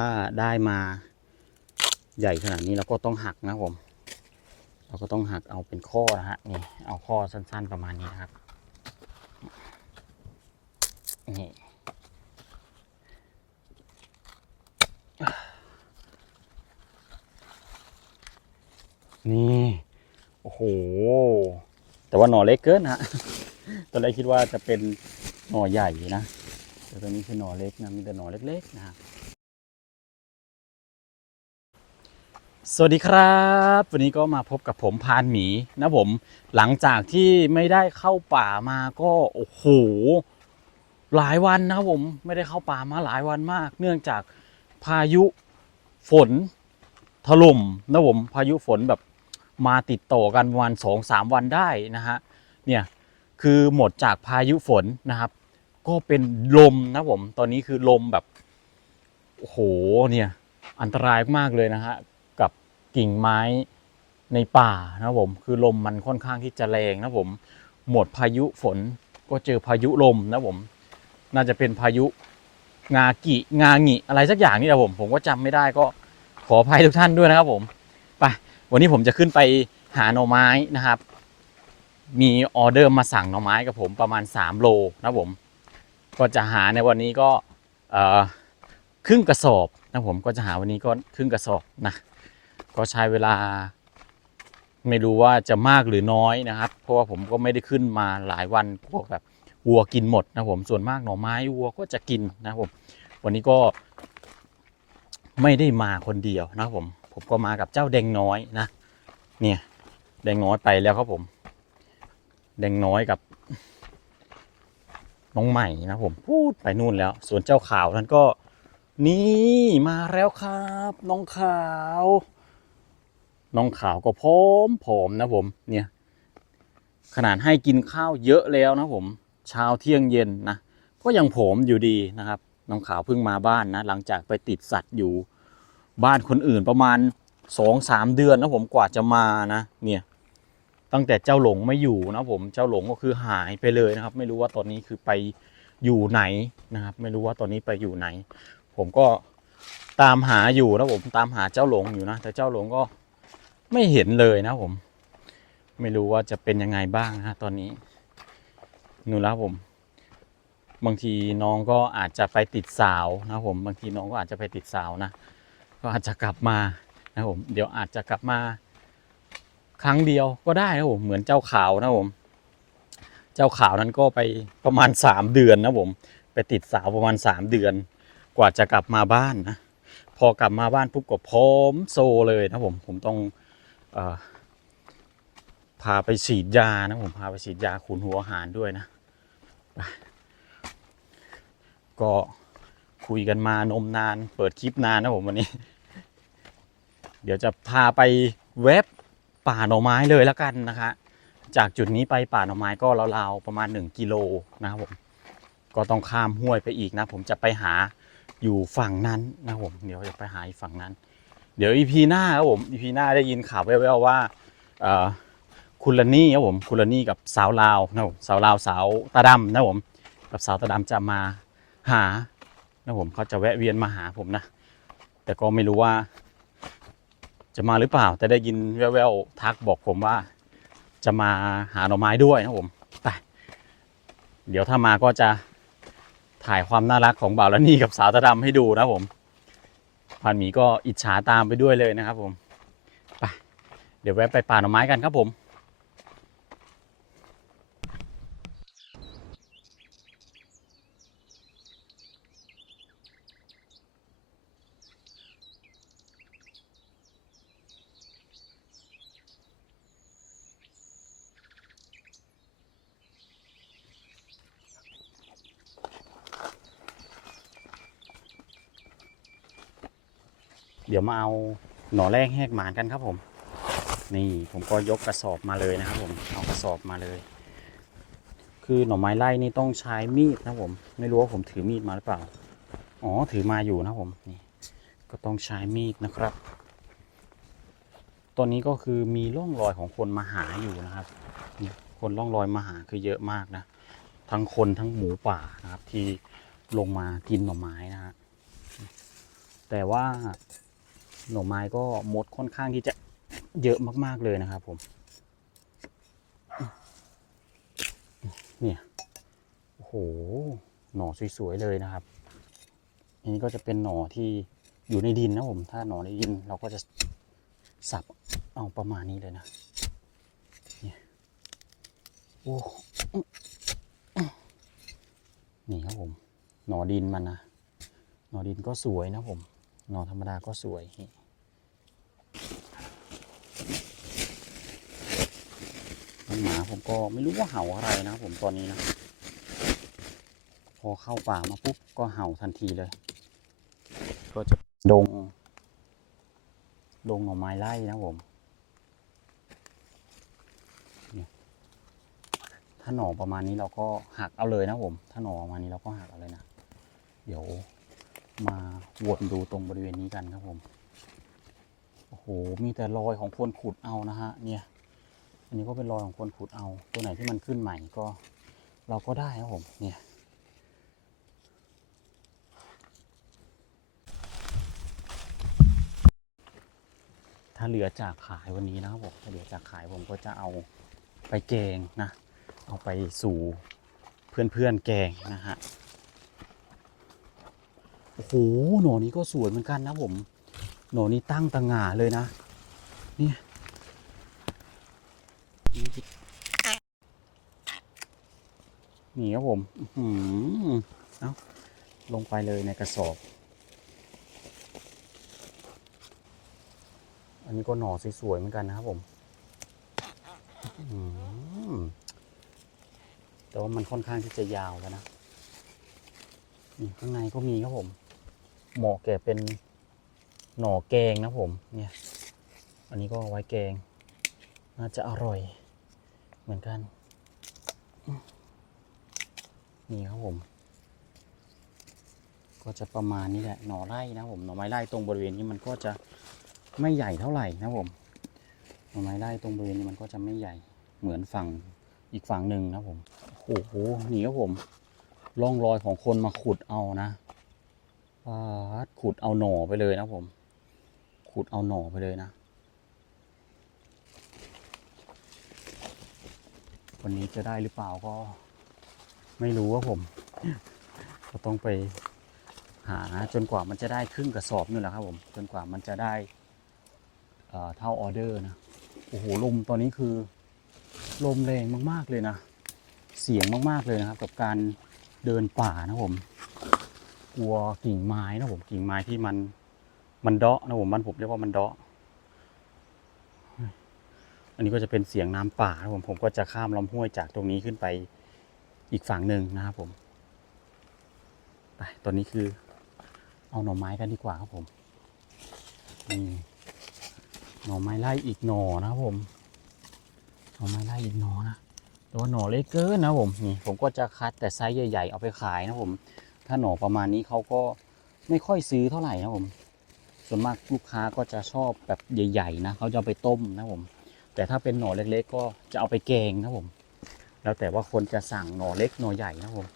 ถ้าได้มาใหญ่ขนาดนี้เราก็ต้องหักนะผม เราก็ต้องหักเอาเป็นข้อนะฮะนี่เอาข้อสั้นๆประมาณนี้นะครับนี่นี่โอ้โห แต่ว่าหน่อเล็กเกินฮะตอนแรกคิดว่าจะเป็นหน่อใหญ่นะ แต่ตอนนี้คือหน่อเล็กนะมีแต่หน่อเล็กๆนะฮะ สวัสดีครับ วันนี้ก็มาพบกับผมพานหมีนะผม หลังจากที่ไม่ได้เข้าป่ามาก็โอ้โหหลายวันนะผมไม่ได้เข้าป่ามาหลายวันมาก เนื่องจากพายุฝนถล่มนะผมพายุฝนแบบมาติดต่อกันประมาณสองสามวันได้นะฮะเนี่ยคือหมดจากพายุฝนนะครับ ก็เป็นลมนะผมตอนนี้คือลมแบบโอ้โหเนี่ยอันตรายมากเลยนะฮะ กิ่งไม้ในป่านะผมคือลมมันค่อนข้างที่จะแรงนะผมหมดพายุฝนก็เจอพายุลมนะผมน่าจะเป็นพายุงากิงางิอะไรสักอย่างนี่แหละผมผมก็จำไม่ได้ก็ขออภัยทุกท่านด้วยนะครับผมไปวันนี้ผมจะขึ้นไปหาหน่อไม้นะครับ มีออเดอร์มาสั่งหน่อไม้กับผมประมาณ 3 โลนะผมก็จะหาในวันนี้ก็ครึ่งกระสอบนะผมก็จะหาวันนี้ก็ครึ่งกระสอบนะ ก็ใช้เวลา ไม่รู้ว่าจะมากหรือน้อยนะครับ เพราะว่าผมก็ไม่ได้ขึ้นมาหลายวันพวกแบบวัวกินหมดนะผมส่วนมากหน่อไม้วัวก็จะกินนะผม วันนี้ก็ไม่ได้มาคนเดียวนะผม ผมก็มากับเจ้าแดงน้อยนะ เนี่ยแดงน้อยไปแล้วครับผม แดงน้อยกับน้องใหม่นะผมพูดไปนู่นแล้ว ส่วนเจ้าขาวนั้นก็ นี่มาแล้วครับ น้องขาว น้องขาวก็พร้อมผอมนะผมเนี่ยขนาดให้กินข้าวเยอะแล้วนะผมเช้าเที่ยงเย็นนะก็ยังผอมอยู่ดีนะครับ น้องขาวเพิ่งมาบ้านนะหลังจากไปติดสัตว์อยู่บ้านคนอื่นประมาณสองสามเดือนนะผมกว่าจะมานะเนี่ยตั้งแต่เจ้าหลงไม่อยู่นะผมเจ้าหลงก็คือหายไปเลยนะครับ ไม่รู้ว่าตอนนี้คือไปอยู่ไหนนะครับ ไม่รู้ว่าตอนนี้ไปอยู่ไหน ผมก็ตามหาอยู่นะผมตามหาเจ้าหลงอยู่นะ แต่เจ้าหลงก็ ไม่เห็นเลยนะผม ไม่รู้ว่าจะเป็นยังไงบ้างนะตอนนี้นู่นแล้วผม บางทีน้องก็อาจจะไปติดสาวนะผม บางทีน้องก็อาจจะไปติดสาวนะ ก็อาจจะกลับมานะผม เดี๋ยวอาจจะกลับมา ครั้งเดียวก็ได้นะผม เหมือนเจ้าขาวนะผม เจ้าขาวนั้นก็ไปประมาณสามเดือนนะผม ไปติดสาวประมาณสามเดือน กว่าจะกลับมาบ้านนะ พอกลับมาบ้านปุ๊บก็พร้อมโซเลยนะผม ผมต้อง พาไปฉีดยานะผมพาไปฉีดยาขุนหัวอาหารด้วยนะ ก็คุยกันมานมนานเปิดคลิปนานนะผมวันนี้ เดี๋ยวจะพาไปเว็บป่าหน่อไม้เลยแล้วกันนะคะ จากจุดนี้ไปป่าหน่อไม้ก็ราวๆประมาณ 1 กิโลนะครับผมก็ต้องข้ามห้วยไปอีกนะ ผมจะไปหาอยู่ฝั่งนั้นนะผมเดี๋ยวจะไปหาอีกฝั่งนั้น เดี๋ยวอีพีหน้าครับผมอีพีหน้าได้ยินข่าวแว่วๆว่าคุณลานี่ครับผมคุณลานี่กับสาวลาวนะครับผมสาวลาวสาวตาดำนะครับผมกับสาวตาดำจะมาหานะครับผมเขาจะแวะเวียนมาหาผมนะ แต่ก็ไม่รู้ว่า จะมาหรือเปล่า แต่ได้ยินแว่วๆทักบอกผมว่า จะมาหาหน่อไม้ด้วยนะผมไปเดี๋ยวถ้ามาก็จะถ่ายความน่ารักของบ่าวและนี่กับสาวตาดำให้ดูนะผม พันหมีก็อิจฉาตามไปด้วยเลยนะครับผมไปเดี๋ยวแวะไปป่าหน่อไม้กันครับผม เดี๋ยวมาเอาหน่อแรกแหกหมานกันครับผม นี่ผมก็ยกกระสอบมาเลยนะครับ ผมเอากระสอบมาเลย คือหน่อไม้ไล่นี่ต้องใช้มีดนะผม ไม่รู้ว่าผมถือมีดมาหรือเปล่า อ๋อถือมาอยู่นะผมนี่ก็ต้องใช้มีดนะครับตอนนี้ก็คือมีร่องรอยของคนมาหาอยู่นะครับนี่คนร่องรอยมาหาคือเยอะมากนะ ทั้งคนทั้งหมูป่านะครับ ที่ลงมากินหน่อไม้นะฮะแต่ว่า หน่อไม้ก็มดค่อนข้างที่จะเยอะมากๆเลยนะครับผมเนี่ยโอ้โหหน่อสวยๆเลยนะครับอันนี้ก็จะเป็นหน่อที่อยู่ในดินนะผม ถ้าหน่อในดินเราก็จะสับเอาประมาณนี้เลยนะเนี่ยโอ้นี่ครับผม หน่อดินมันนะ หน่อดินก็สวยนะผม หน่อธรรมดาก็สวยนี่น้องหมาผมก็ไม่รู้ว่าเห่าอะไรนะครับผมตอนนี้นะ พอเข้าป่ามาปุ๊บก็เห่าทันทีเลย ก็จะดง ดงหน่อไม้ไล่นะผมถ้าหน่อประมาณนี้เราก็หักเอาเลยนะผม ถ้าหน่อประมาณนี้เราก็หักเอาเลยนะ เดี๋ยวมา วนดูตรงบริเวณนี้กันครับผม โอ้โห มีแต่รอยของคนขุดเอานะฮะ เนี่ย อันนี้ก็เป็นรอยของคนขุดเอา ตัวไหนที่มันขึ้นใหม่ก็ เราก็ได้ครับผม เนี่ยถ้าเหลือจากขายวันนี้นะครับผมถ้าเหลือจากขายผมก็จะเอาไปแกงนะ เอาไปสู่เพื่อนๆแกงนะฮะ โอ้โหหน่อนี้ก็สวยเหมือนกันนะผม หน่อนี้ตั้งตะหง่าเลยนะ เนี่ยนี่ครับผมอื้อหือเอาลงไปเลยในกระสอบ อันนี้ก็หน่อสวยๆเหมือนกันนะครับผมแต่ว่ามันค่อนข้างที่จะยาวแล้วนะนี่ข้างในก็มีครับผม เหมาะแก่เป็นหน่อแกงนะผมเนี่ยอันนี้ก็ไว้แกง น่าจะอร่อยเหมือนกัน นี่ครับผม ก็จะประมาณนี้แหละหน่อไร่นะผมหน่อไม้ไร่ตรงบริเวณนี้มันก็จะไม่ใหญ่เท่าไหร่นะผมหน่อไม้ไร่ตรงบริเวณนี้มันก็จะไม่ใหญ่เหมือนฝั่งอีกฝั่งหนึ่งนะผมโอ้โหนี่ครับผมร่องรอยของคนมาขุดเอานะปา ขุดเอาหน่อไปเลยนะผม ขุดเอาหน่อไปเลยนะ วันนี้จะได้หรือเปล่าก็ ไม่รู้ว่าผมก็ต้องไปหาจนกว่ามันจะได้ครึ่งกระสอบนี่แหละครับผม จนกว่ามันจะได้เอ่อเท่าออเดอร์นะ โอ้โหลมตอนนี้คือ ลมแรงมากๆเลยนะ เสียงมากๆเลยนะครับ กับการเดินป่านะผม กลัวกิ่งไม้นะผมกิ่งไม้ที่มันมันเดาะนะผมบ้านผมเรียกว่ามันเดาะอันนี้ก็จะเป็นเสียงน้ำป่านะผมผมก็จะข้ามลำห้วยจากตรงนี้ขึ้นไปอีกฝั่งหนึ่งนะครับผมไปตอนนี้คือ เอาหน่อไม้กันดีกว่าครับผมนี่หน่อไม้ไล่อีกหน่อนะครับผมหน่อไม้ไล่อีกหน่อนะตัวหน่อเล็กเกินนะผมนี่ผมก็จะคัดแต่ไซส์ใหญ่ ๆ เอาไปขายนะผม ถ้าหน่อประมาณนี้เขาก็ไม่ค่อยซื้อเท่าไหร่นะผม ส่วนมากลูกค้าก็จะชอบแบบใหญ่ๆนะเขาจะเอาไปต้มนะผม แต่ถ้าเป็นหน่อเล็กๆ ก็จะเอาไปแกงนะผม แล้วแต่ว่าคนจะสั่งหน่อเล็กหน่อใหญ่นะผม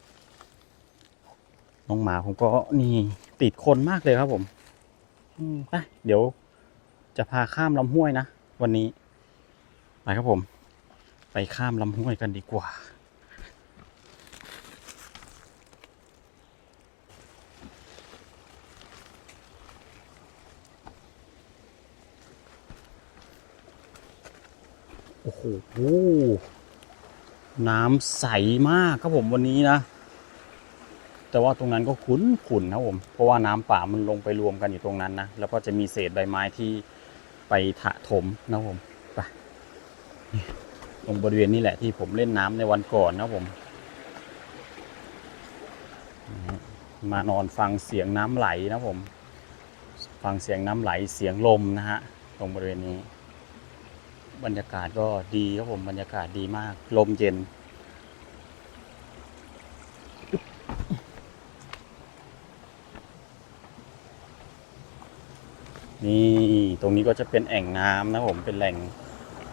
น้องหมาผมก็นี่ติดคนมากเลยครับผมอืมไปเดี๋ยวจะพาข้ามลำห้วยนะวันนี้ ไปครับผม ไปข้ามลำห้วยกันดีกว่า โอ้โห น้ำใสมากครับผมวันนี้นะ แต่ว่าตรงนั้นก็ขุนขุนนะผม เพราะว่าน้ำป่ามันลงไปรวมกันอยู่ตรงนั้นนะ แล้วก็จะมีเศษใบไม้ที่ไปถะถมนะผมไปตรงบริเวณนี้แหละที่ผมเล่นน้ำในวันก่อนนะผม มานอนฟังเสียงน้ำไหลนะผม ฟังเสียงน้ำไหลเสียงลมนะฮะ ตรงบริเวณนี้ บรรยากาศก็ดีครับผมบรรยากาศดีมาก ลมเย็น นี่ตรงนี้ก็จะเป็นแอ่งน้ำนะผมเป็นแหล่ง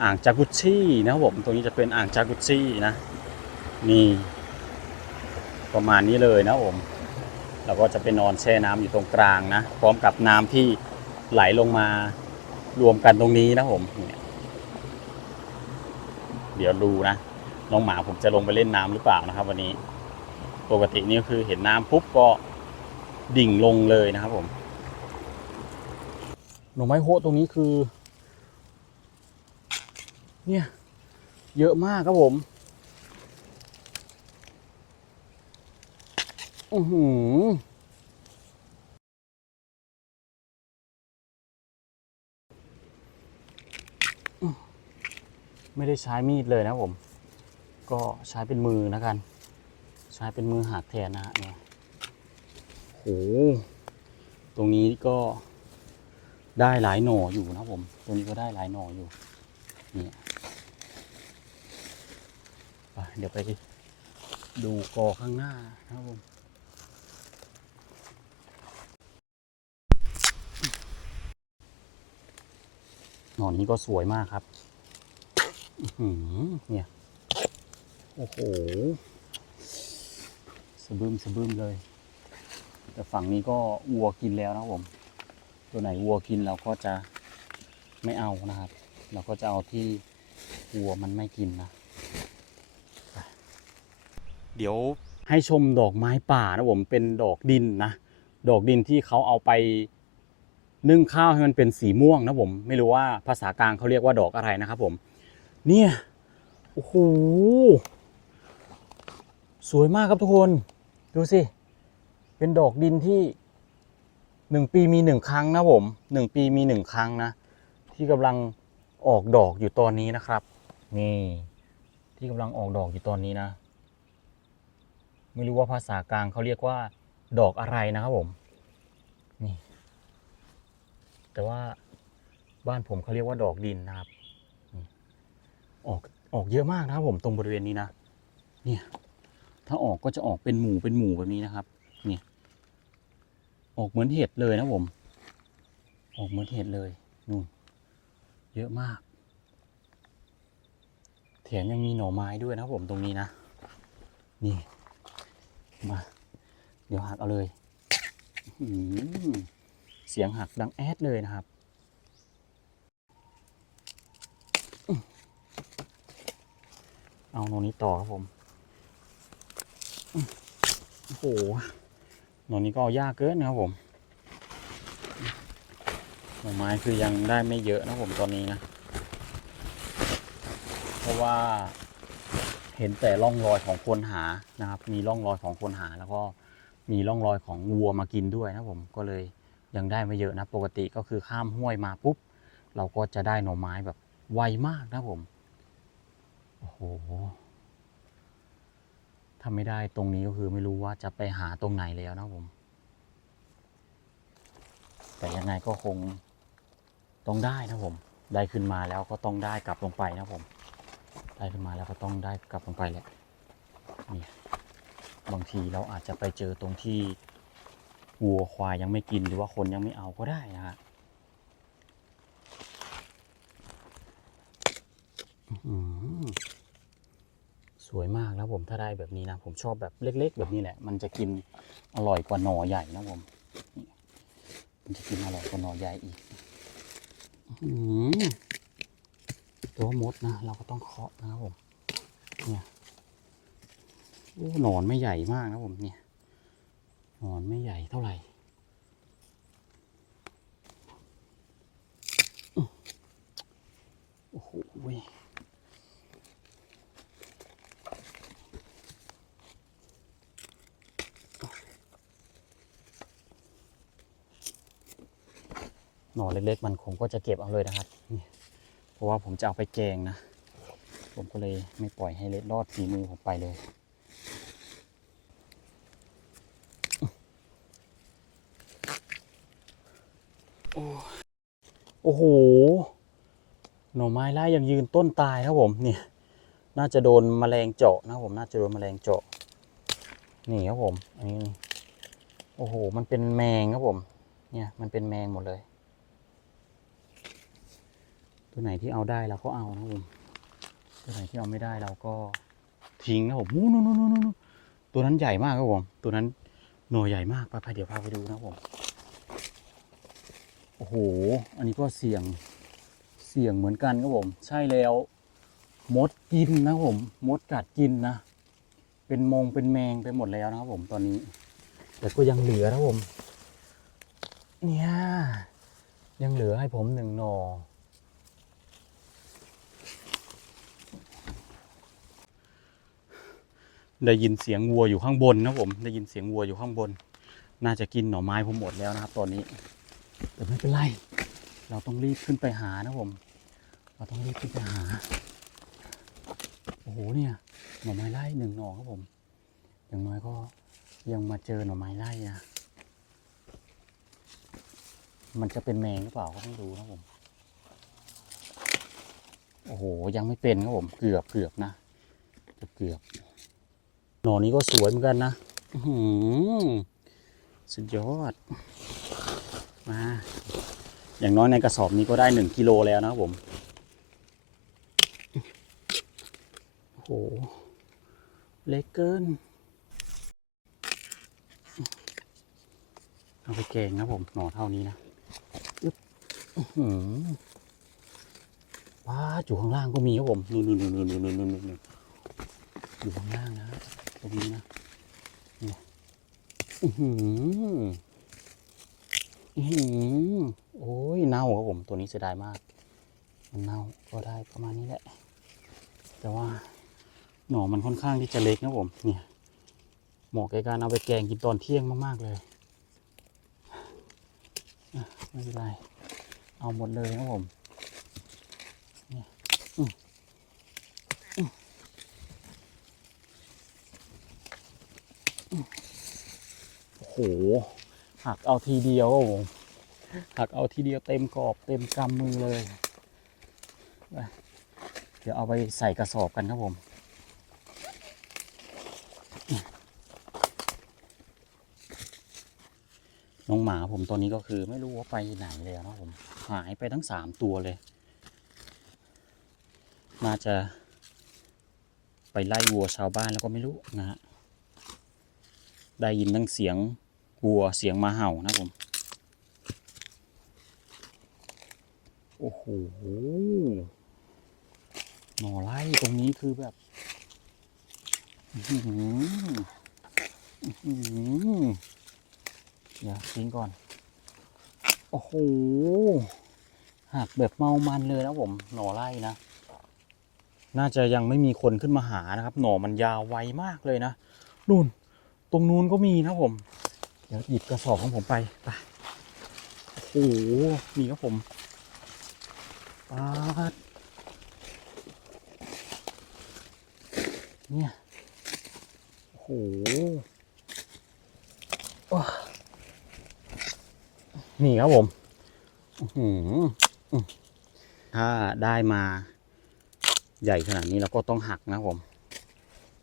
อ่างจากุชชี่นะครับผมตรงนี้จะเป็นอ่างจากุชชี่นะ นี่ ประมาณนี้เลยนะผมเราก็จะไปนอนแช่น้ำอยู่ตรงกลางนะ พร้อมกับน้ำที่ไหลลงมารวมกันตรงนี้นะผมเนี่ย เดี๋ยวดูนะน้องหมาผมจะลงไปเล่นน้ำหรือเปล่านะครับ วันนี้ปกตินี่ก็คือเห็นน้ำปุ๊บก็ดิ่งลงเลยนะครับผมหน่อไม้โฮะตรงนี้คือ เนี่ย เยอะมากครับผมอือหือ ไม่ได้ใช้มีดเลยนะผม ก็ใช้เป็นมือนะกัน ใช้เป็นมือหักแทนนะฮะเนี่ยโหตรงนี้ก็ได้หลายหน่ออยู่นะผมตรงนี้ก็ได้หลายหน่ออยู่เนี่ยไปเดี๋ยวไปดูกอข้างหน้านะครับผมหน่อนี้ก็สวยมากครับ เนี่ย โอ้โหสะบึมสะบึมเลย แต่ฝั่งนี้ก็วัวกินแล้วนะผม ตัวไหนวัวกินเราก็จะไม่เอานะครับ เราก็จะเอาที่วัวมันไม่กินนะ เดี๋ยวให้ชมดอกไม้ป่านะผม เป็นดอกดินนะ ดอกดินที่เขาเอาไปนึ่งข้าวให้มันเป็นสีม่วงนะผม ไม่รู้ว่าภาษากลางเขาเรียกว่าดอกอะไรนะครับผม เนี่ย โอ้โห สวยมากครับทุกคน ดูสิ เป็นดอกดินที่หนึ่งปีมีหนึ่งครั้งนะผมหนึ่งปีมีหนึ่งครั้งนะ ที่กำลังออกดอกอยู่ตอนนี้นะครับ นี่ ที่กำลังออกดอกอยู่ตอนนี้นะ ไม่รู้ว่าภาษากลางเขาเรียกว่า ดอกอะไรนะครับผม นี่ แต่ว่าบ้านผมเขาเรียกว่าดอกดินนะครับ ออกออกเยอะมากนะครับผมตรงบริเวณนี้นะเนี่ยถ้าออกก็จะออกเป็นหมู่เป็นหมู่แบบนี้นะครับเนี่ยออกเหมือนเห็ดเลยนะผม ออกเหมือนเห็ดเลยนู่นเยอะมากแถมยังมีหน่อไม้ด้วยนะครับผมตรงนี้นะ นี่ มา เดี๋ยวหักเอาเลย เสียงหักดังแอดเลยนะครับ เอาโนนี้ต่อครับผม โอ้โหหน่นี้ก็เอายากเกินนะครับผมหน่อไม้คือยังได้ไม่เยอะนะผมตอนนี้นะ เพราะว่าเห็นแต่ร่องรอยของคนหานะครับ มีร่องรอยของคนหาแล้วก็มีร่องรอยของวัวมากินด้วยนะผมก็เลยยังได้ไม่เยอะนะ ปกติก็คือข้ามห้วยมาปุ๊บ เราก็จะได้หน่อไม้แบบไวมากนะผม โอ้โหถ้าไม่ได้ตรงนี้ก็คือไม่รู้ว่าจะไปหาตรงไหนแล้วนะผม แต่ยังไงก็คงต้องได้นะผม ได้ขึ้นมาแล้วก็ต้องได้กลับลงไปนะผม ได้ขึ้นมาแล้วก็ต้องได้กลับลงไปแหละนี่บางทีเราอาจจะไปเจอตรงที่วัวควายยังไม่กินหรือว่าคนยังไม่เอาก็ได้นะฮะอื้อหือ สวยมากนะผมถ้าได้แบบนี้นะ ผมชอบแบบเล็ก ๆ แบบนี้แหละมันจะกินอร่อยกว่าหน่อใหญ่นะผมมันจะกินอร่อยกว่าหน่อใหญ่อีกอตัวมดนะเราก็ต้องเคาะนะครับผมเนี่ยโอ้หนอนไม่ใหญ่มากนะผมเนี่ยหนอนไม่ใหญ่เท่าไหร่โอ้โห หน่อเล็กๆ มันผมก็จะเก็บเอาเลยนะครับนี่เพราะว่าผมจะเอาไปแกงนะ ผมก็เลยไม่ปล่อยให้เล็ดรอดฝีมือผมไปเลยโอ้โห หน่อไม้ไล่ยังยืนต้นตายครับผมเนี่ยน่าจะโดนแมลงเจาะนะผมน่าจะโดนแมลงเจาะนี่ครับผมอันนี้โอ้โห มันเป็นแมงครับผม เนี่ย มันเป็นแมงหมดเลย ตัวไหนที่เอาได้เราก็เอานะครับผมตัวไหนที่เอาไม่ได้เราก็ทิ้งนะผมนู่นนู่นนู่นตัวนั้นใหญ่มากครับผม ตัวนั้นหน่อใหญ่มากไปไปเดี๋ยวพาไปดูนะครับผม โอ้โห อันนี้ก็เสี่ยง เสี่ยงเหมือนกันครับผม ใช่แล้ว มดกินนะครับผม มดกัดกินนะ เป็นมงเป็นแมงไปหมดแล้วนะครับผมตอนนี้ แต่ก็ยังเหลือนะครับผม เนี่ย ยังเหลือให้ผมหนึ่งหน่อ ได้ยินเสียงวัวอยู่ข้างบนนะผม ได้ยินเสียงวัวอยู่ข้างบน น่าจะกินหน่อไม้ผมหมดแล้วนะครับ ตอนนี้ แต่ไม่เป็นไร เราต้องรีบขึ้นไปหานะผม เราต้องรีบขึ้นไปหา โอ้โหเนี่ย หน่อไม้ไล่หนึ่งหน่อครับผม อย่างน้อยก็ยังมาเจอหน่อไม้ไล่นะ มันจะเป็นแมงหรือเปล่าก็ต้องดูนะผม โอ้โห ยังไม่เป็นครับผม เกือบเกือบนะ เกือบเกือบ น่อนี้ก็สวยเหมือนกันนะอื้อหือสุดยอด มา อย่างน้อยในกระสอบนี้ก็ได้หนึ่งกิโลแล้วนะครับผมโอ้โห เล็กเกิน เอาไปแกงนะผมหน่อเท่านี้นะอึ๊บอื้อหือว้าอยู่ข้างล่างก็มีครับผมนู่นนู่นนู่นนู่นนู่นนู่นนู่นอยู่ข้างล่างนะ ตรงนี้นะนี่อือหืออือหือโอ้ยเน่าครับผมตัวนี้เสียดายมาก มันเน่าก็ได้ประมาณนี้แหละ แต่ว่าหน่อมันค่อนข้างที่จะเล็กนะผมเนี่ยเหมาะแก่การเอาไปแกงกินตอนเที่ยงมากๆเลยไม่เป็นไรเอาหมดเลยนะผมเนี่ยอืมอืมอืมโอ้โหหักเอาทีเดียวครับผมหักเอาทีเดียวเต็มกรอบเต็มกำมือเลย เดี๋ยวเอาไปใส่กระสอบกันครับผมน้องหมาผมตอนนี้ก็คือไม่รู้ว่าไปไหนแล้วนะผมหายไปทั้งสามตัวเลย น่าจะ ไปไล่วัวชาวบ้านแล้วก็ไม่รู้นะฮะได้ยินทั้งเสียง วัวเสียงมาเห่านะผม โอ้โหหน่อไล่ตรงนี้คือแบบเดี๋ยวทิ้งก่อน โอ้โหหักแบบเมามันเลยนะผม หน่อไร่นะ น่าจะยังไม่มีคนขึ้นมาหานะครับ หน่อมันยาวไวมากเลยนะนู่น ตรงนู้นก็มีนะผม เดี๋ยวหยิบกระสอบของผมไปไปโอ้โหนี่ครับผมปาดเนี่ยโอ้โหว้นี่ครับผมอื้อหืออื้อถ้าได้มาใหญ่ขนาดนี้เราก็ต้องหักนะครับผม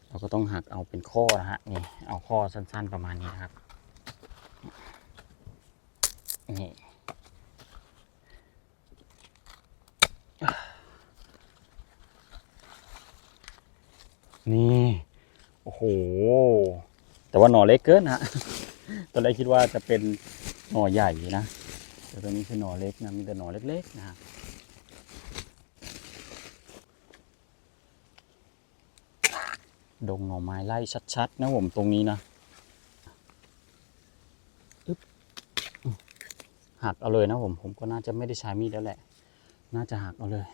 เราก็ต้องหักเอาเป็นข้อนะฮะ นี่ เอาข้อสั้นๆประมาณนี้นะครับ นี่นี่โอ้โห แต่ว่าหน่อเล็กเกินนะฮะตอนแรกคิดว่าจะเป็นหน่อใหญ่นะแต่ตัวนี้คือหน่อเล็กนะมีแต่หน่อเล็กๆนะฮะดงหน่อไม้ไล่ชัดๆนะผมตรงนี้นะอึ๊บอืม หักเอาเลยนะผม ผมก็น่าจะไม่ได้ใช้มีดแล้วแหละ น่าจะหักเอาเลย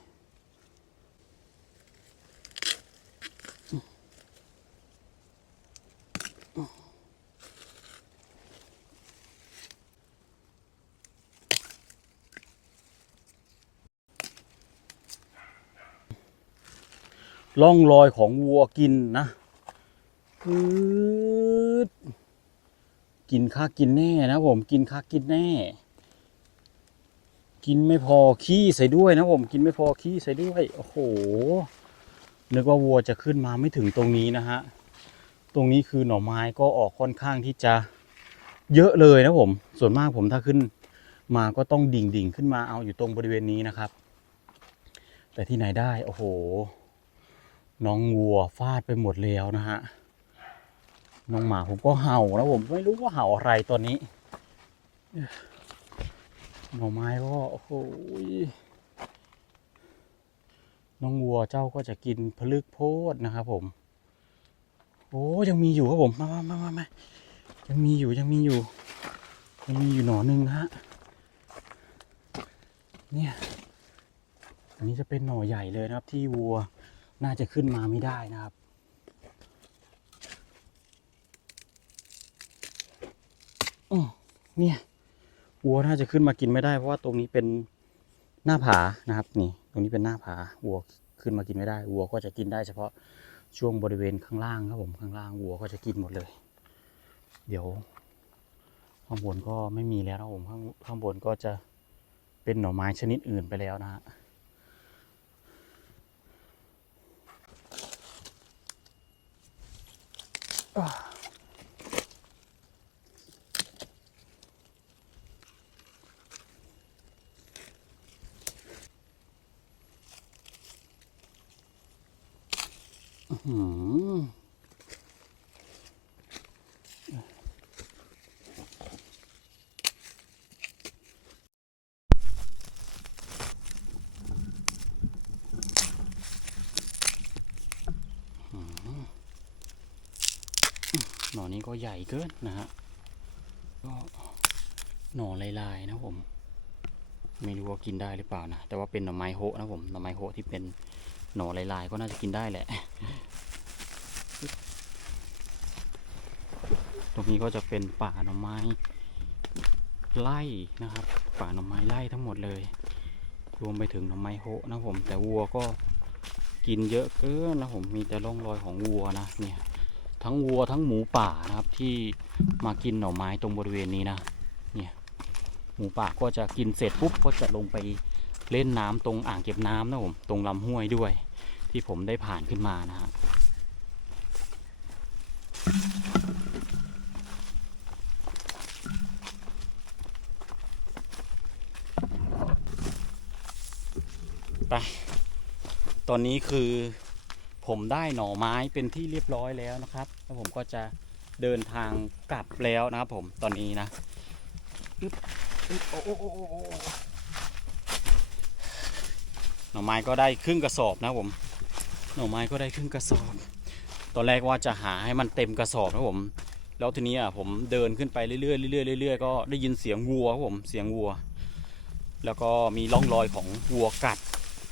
ร่องรอยของวัวกินนะกินค่ากินแน่นะผมกินค่ากินแน่ กินไม่พอขี้ใส่ด้วยนะผมกินไม่พอขี้ใส่ด้วยโอ้โหนึกว่าวัวจะขึ้นมาไม่ถึงตรงนี้นะฮะตรงนี้คือหน่อไม้ก็ออกค่อนข้างที่จะเยอะเลยนะผม ส่วนมากผมถ้าขึ้นมาก็ต้องดิ่งดิ่งขึ้นมาเอาอยู่ตรงบริเวณนี้นะครับ แต่ที่ไหนได้โอ้โห น้องวัวฟาดไปหมดแล้วนะฮะน้องหมาผมก็เห่านะผมไม่รู้ว่าเห่าอะไรตอนนี้ หน่อไม้ก็โอ้โหน้องวัวเจ้าก็จะกินพลึกโพดนะครับผม โอ้ยังมีอยู่ครับผมมามามามามายังมีอยู่ยังมีอยู่ ยังมีอยู่หน่อหนึ่งนะฮะ เนี่ย อันนี้จะเป็นหน่อใหญ่เลยนะครับ ที่วัวน่าจะขึ้นมาไม่ได้นะครับออเนี่ย วัวน่าจะขึ้นมากินไม่ได้ เพราะว่าตรงนี้เป็นหน้าผานะครับ นี่ ตรงนี้เป็นหน้าผาวัวขึ้นมากินไม่ได้ วัวก็จะกินได้เฉพาะช่วงบริเวณข้างล่างครับผมข้างล่างวัวก็จะกินหมดเลย เดี๋ยว ข้างบนก็ไม่มีแล้วนะผมข้างข้างบนก็จะเป็นหน่อไม้ชนิดอื่นไปแล้วนะฮะอ่า หือนนี้ก็ใหญ่เกินนะฮะ ก็หน่อลายๆนะผม ไม่รู้ว่ากินได้หรือเปล่านะ แต่ว่าเป็นหน่อไม้โหนะผม หน่อไม้โหที่เป็น หน่อลายๆ ก็น่าจะกินได้แหละ ตรงนี้ก็จะเป็นป่าหน่อไม้ไร่นะครับ ป่าหน่อไม้ไร่ทั้งหมดเลย รวมไปถึงหน่อไม้โหนะผม แต่วัวก็กินเยอะเกินนะผมมีแต่ร่องรอยของวัวนะเนี่ยทั้งวัวทั้งหมูป่านะครับที่มากินหน่อไม้ตรงบริเวณนี้นะเนี่ยหมูป่าก็จะกินเสร็จปุ๊บก็จะลงไป เล่นน้ำตรงอ่างเก็บน้ำนะผมตรงลำห้วยด้วย ที่ผมได้ผ่านขึ้นมานะฮะไปตอนนี้คือผมได้หน่อไม้เป็นที่เรียบร้อยแล้วนะครับแล้วผมก็จะเดินทางกลับแล้วนะครับผมตอนนี้นะอึ๊บอึ๊บโอ้โอ้โอ้ หน่อไม้ก็ได้ครึ่งกระสอบนะผม หน่อไม้ก็ได้ครึ่งกระสอบ ตอนแรกว่าจะหาให้มันเต็มกระสอบนะผม แล้วทีนี้อะผมเดินขึ้นไปเรื่อยๆเรื่อยๆเรื่อยๆก็ได้ยินเสียงวัวครับผมเสียงวัว แล้วก็มีร่องรอยของวัวกัด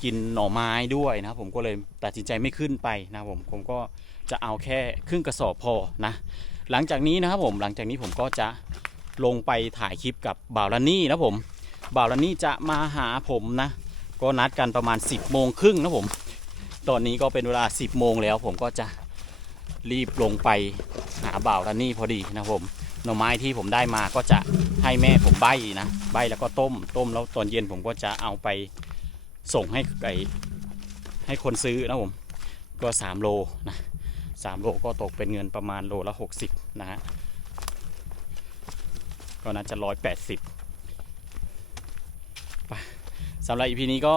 กินหน่อไม้ด้วยนะผมก็เลยตัดสินใจไม่ขึ้นไปนะผมผมก็จะเอาแค่ครึ่งกระสอบพอนะหลังจากนี้นะครับผมหลังจากนี้ผมก็จะลงไปถ่ายคลิปกับบ่าวลานี่นะผมบ่าวลานี่จะมาหาผมนะ ก็นัดกันประมาณ 10บโมงครึ่งนะผม ตอนนี้ก็เป็นเวลา 10บโมงแล้ว ผมก็จะรีบลงไปหาบ่าวลานี่พอดีนะผมหน่อไม้ที่ผมได้มาก็จะให้แม่ผมใบนะใบแล้วก็ต้มต้มแล้วตอนเย็นผมก็จะเอาไปส่งให้ไก่ให้คนซื้อนะผมก็ 3 โลนะสามโลก็ตกเป็นเงินประมาณโลละ 60 นะฮะ ก็น่าจะร้อยแปด สำหรับอีพีนี้ก็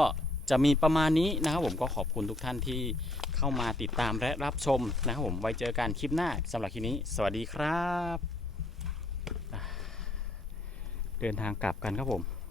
จะมีประมาณนี้นะครับผมก็ขอบคุณทุกท่านที่เข้ามาติดตามและรับชมนะครับผมไว้เจอกันคลิปหน้าสำหรับคลิปนี้ สวัสดีครับ เดินทางกลับกันครับผม